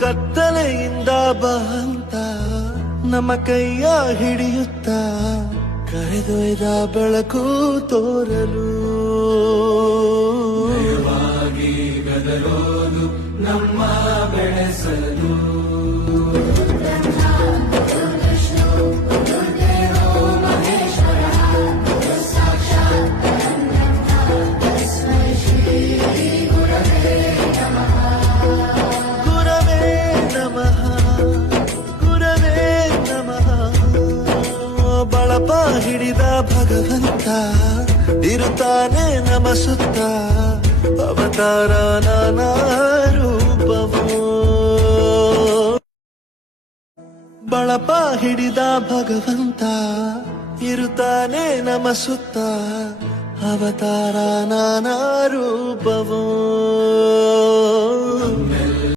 ಕತ್ತಲೆಯಿಂದ ಬಹಂತ ನಮ್ಮ ಕೈಯ ಹಿಡಿಯುತ್ತ ಕರೆದೊಯ್ದ ಬೆಳಕು ತೋರಲು ಗದರೋದು ನಮ್ಮ ಬೆಳೆಸಲು ಬಳಪ ಹಿಡಿದ ಭಗವಂತ ಇರುತ್ತಾನೆ ನಮ ಸುತ್ತ ಅವತಾರ ನಾನಾ ರೂಪವೋ ಬಳಪ ಹಿಡಿದ ಭಗವಂತ ಇರುತ್ತಾನೆ ನಮ ಸುತ್ತ ಅವತಾರ ನಾನಾ ರೂಪವೋ